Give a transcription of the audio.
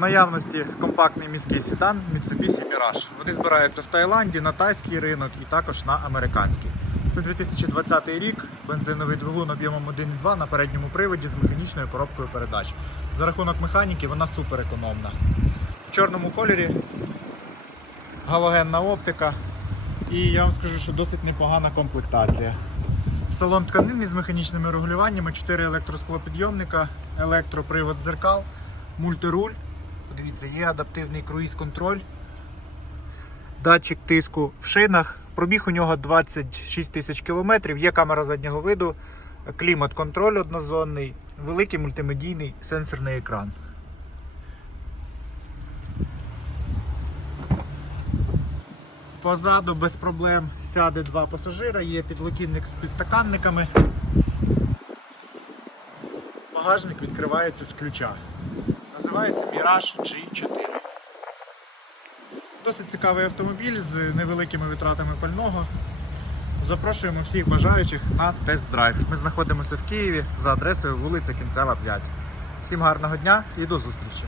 Наявності компактний міський седан Mitsubishi Mirage. Вони збираються в Таїланді на тайський ринок і також на американський. Це 2020 рік, бензиновий двигун об'ємом 1,2 на передньому приводі з механічною коробкою передач. За рахунок механіки вона супер економна. В чорному кольорі галогенна оптика. І я вам скажу, що досить непогана комплектація. Салон тканинний з механічними регулюваннями, 4 електросклопідйомника, електропривод дзеркал, мультируль. Подивіться, є адаптивний круїз-контроль, датчик тиску в шинах. Пробіг у нього 26 тисяч кілометрів, є камера заднього виду, клімат-контроль однозонний, великий мультимедійний сенсорний екран. Позаду без проблем сяде два пасажира, є підлокітник з підстаканниками. Багажник відкривається з ключа. Називається Mirage G4. Досить цікавий автомобіль з невеликими витратами пального. Запрошуємо всіх бажаючих на тест-драйв. Ми знаходимося в Києві за адресою вулиця Кінцева 5. Всім гарного дня і до зустрічі!